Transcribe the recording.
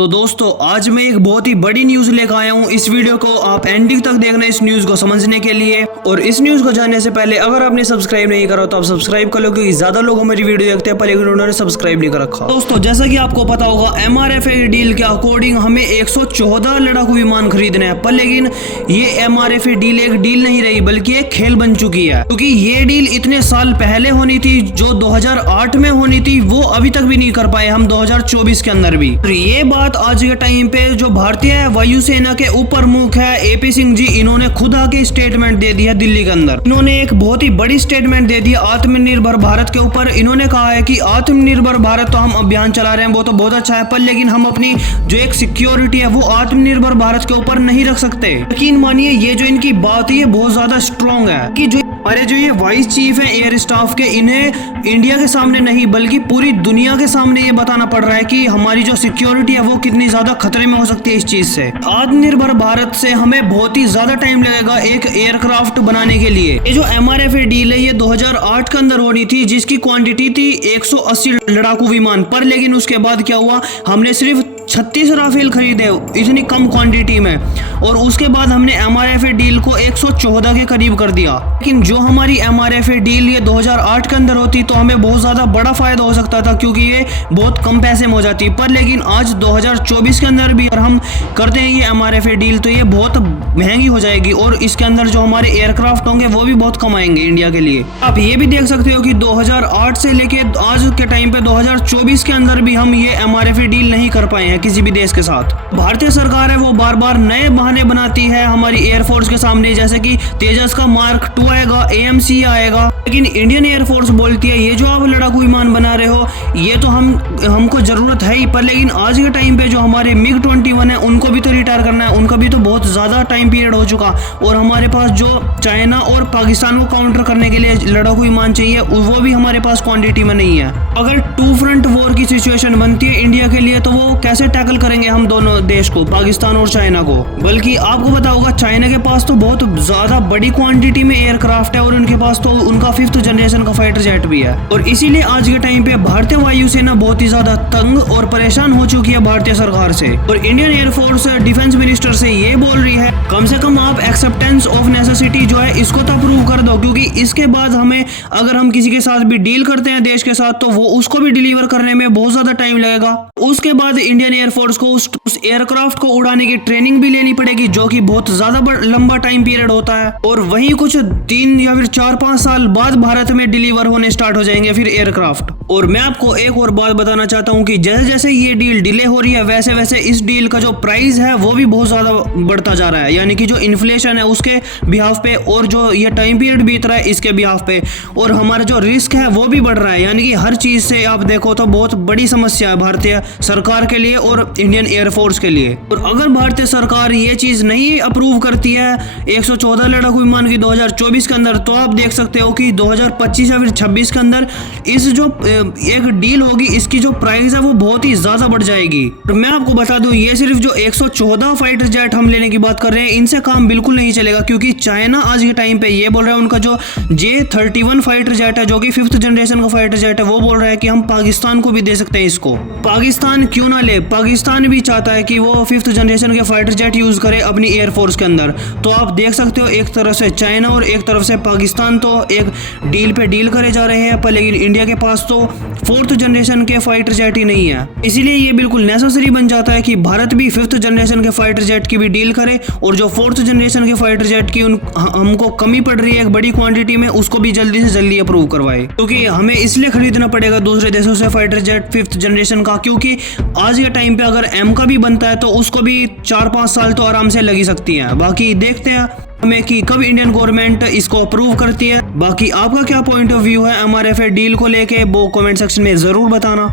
तो दोस्तों आज मैं एक बहुत ही बड़ी न्यूज लेकर आया हूँ। इस वीडियो को आप एंडिंग तक देखना इस न्यूज को समझने के लिए। और इस न्यूज को जानने से पहले अगर आपने सब्सक्राइब नहीं करा तो आप सब्सक्राइब कर लो, क्योंकि ज्यादा लोग मेरी वीडियो देखते हैं पर लेकिन उन्होंने सब्सक्राइब नहीं कर रखा। दोस्तों जैसा कि आपको पता होगा MRFA डील के अकॉर्डिंग हमें 114 लड़ाकू विमान खरीदने हैं, पर लेकिन ये MRFA डील एक डील नहीं रही बल्कि एक खेल बन चुकी है, क्योंकि ये डील इतने साल पहले होनी थी, जो 2008 में होनी थी वो अभी तक भी नहीं कर पाए हम 2024 के अंदर भी। ये बात आज के टाइम पे जो भारतीय वायुसेना के उप प्रमुख है AP सिंह जी, इन्होंने खुद आके स्टेटमेंट दे दिया दिल्ली के अंदर। इन्होंने एक बहुत ही बड़ी स्टेटमेंट दे दी आत्मनिर्भर भारत के ऊपर। इन्होंने कहा है कि आत्मनिर्भर भारत तो हम अभियान चला रहे हैं, वो तो बहुत अच्छा है, पर लेकिन हम अपनी जो एक सिक्योरिटी है वो आत्मनिर्भर भारत के ऊपर नहीं रख सकते। यकीन मानिए ये जो इनकी बात है ये बहुत ज्यादा स्ट्रॉन्ग है कि जो ये वाइस चीफ है एयर स्टाफ के, इन्हें इंडिया के सामने नहीं बल्कि पूरी दुनिया के सामने ये बताना पड़ रहा है कि हमारी जो सिक्योरिटी है वो कितनी ज्यादा खतरे में हो सकती है इस चीज से। आत्मनिर्भर भारत से हमें बहुत ही ज्यादा टाइम लगेगा एक एयरक्राफ्ट बनाने के लिए। ये जो MRFA डील है ये 2008 के अंदर होनी थी, जिसकी क्वांटिटी थी 180 लड़ाकू विमान, पर लेकिन उसके बाद क्या हुआ, हमने सिर्फ 36 राफेल खरीदे इतनी कम क्वांटिटी में, और उसके बाद हमने MRFA डील को 114 के करीब कर दिया। लेकिन जो हमारी MRFA डील ये 2008 के अंदर होती तो हमें बहुत ज्यादा बड़ा फायदा हो सकता था, क्योंकि ये बहुत कम पैसे में हो जाती। पर लेकिन आज 2024 के अंदर भी अगर हम करते हैं ये MRFA डील तो ये बहुत महंगी हो जाएगी, और इसके अंदर जो हमारे एयरक्राफ्ट होंगे वो भी बहुत कम आएंगे इंडिया के लिए। आप ये भी देख सकते हो कि 2008 से लेके आज के टाइम पे 2024 के अंदर भी हम ये MRFA डील नहीं कर पाए हैं किसी भी देश के साथ। भारतीय सरकार है वो बार बार नए बहाने बनाती है हमारी एयरफोर्स के सामने, जैसे कि तेजस का Mark 2 आएगा, AMC आएगा, लेकिन इंडियन एयरफोर्स बोलती है ये जो आप लड़ाकू विमान बना रहे हो ये तो हमको जरूरत है ही, पर लेकिन आज के टाइम पे जो हमारे MiG-21 है उनको भी तो रिटायर करना है, उनका भी तो बहुत ज्यादा टाइम पीरियड हो चुका, और हमारे पास जो चाइना और पाकिस्तान को काउंटर करने के लिए लड़ाकू विमान चाहिए वो भी हमारे पास क्वांटिटी में नहीं है। अगर 2 फ्रंट वॉर की सिचुएशन बनती है इंडिया के लिए तो वो कैसे टैकल करेंगे हम दोनों देश को, पाकिस्तान और चाइना को। बल्कि आपको पता होगा चाइना के पास तो बहुत ज्यादा बड़ी क्वांटिटी में एयरक्राफ्ट है, और उनके पास तो उनका 5th जनरेशन का फाइटर जेट भी है। और इसीलिए आज के टाइम पे भारतीय वायुसेना बहुत ही ज्यादा तंग और परेशान हो चुकी है भारतीय सरकार से, और इंडियन एयरफोर्स डिफेंस मिनिस्टर से ये बोल रही है कम से कम आप एक्सेप्टेंस ऑफ नेसेसिटी जो है इसको तो अप्रूव कर दो, क्योंकि इसके बाद हमें अगर हम किसी के साथ भी डील करते हैं देश के साथ तो वो उसको भी डिलीवर करने में बहुत ज्यादा टाइम लगेगा। उसके बाद इंडियन एयरफोर्स को उस एयरक्राफ्ट को उड़ाने की ट्रेनिंग भी लेनी पड़ेगी, जो कि बहुत ज्यादा लंबा टाइम पीरियड होता है, और वहीं कुछ 3 या फिर 4-5 साल बाद भारत में डिलीवर होने स्टार्ट हो जाएंगे फिर एयरक्राफ्ट। और मैं आपको एक और बात बताना चाहता हूँ कि जैसे जैसे ये डील डिले हो रही है वैसे वैसे इस डील का जो प्राइस है वो भी बहुत ज्यादा बढ़ता जा रहा है, यानी कि जो इन्फ्लेशन है उसके बिहाफ पे, और जो ये टाइम पीरियड बीत रहा है इसके बिहाफ पे, और हमारा जो रिस्क है वो भी बढ़ रहा है। यानी कि हर चीज से आप देखो तो बहुत बड़ी समस्या है भारतीय सरकार के लिए और इंडियन एयरफोर्स के लिए। और अगर भारतीय सरकार ये चीज नहीं अप्रूव करती है 114 लड़ाकू विमान की 2024 के अंदर, तो आप देख सकते हो कि 2025 या फिर 26 के अंदर इस जो एक डील होगी इसकी जो प्राइस है वो बहुत ही ज्यादा बढ़ जाएगी। और मैं आपको बता दूं ये सिर्फ जो 114 फाइटर जेट हम लेने की बात कर रहे हैं इनसे काम बिल्कुल नहीं चलेगा, क्योंकि चाइना आज के टाइम पे ये बोल रहा है उनका जो J-31 फाइटर जेट है जो कि 5th जनरेशन का फाइटर जेट है वो बोल रहा है कि हम पाकिस्तान को भी दे सकते हैं इसको। पाकिस्तान क्यों ना ले, पाकिस्तान भी चाहता है कि वो 5th जनरेशन के फाइटर जेट यूज करे अपनी एयरफोर्स के अंदर। तो आप देख सकते हो एक तरफ से चाइना और एक तरफ से पाकिस्तान तो एक डील पे डील करे जा रहे हैं, पर लेकिन इंडिया के पास तो 4th जनरेशन के फाइटर जेट ही नहीं है। इसीलिए ये बिल्कुल नेसेसरी बन जाता है कि भारत भी 5th जनरेशन के फाइटर जेट की भी डील करे, और जो 4th जनरेशन के फाइटर जेट की हमको कमी पड़ रही है एक बड़ी क्वांटिटी में उसको भी जल्दी से जल्दी अप्रूव करवाए, क्योंकि हमें इसलिए खरीदना पड़ेगा दूसरे देशों से फाइटर जेट 5th जनरेशन का, क्योंकि आज के टाइम पे अगर M का भी बनता है तो उसको भी 4-5 साल तो आराम से लगी सकती है। बाकी देखते हैं हमें कि कब इंडियन गवर्नमेंट इसको अप्रूव करती है। बाकी आपका क्या पॉइंट ऑफ व्यू है MRFA डील को लेके वो कमेंट सेक्शन में जरूर बताना।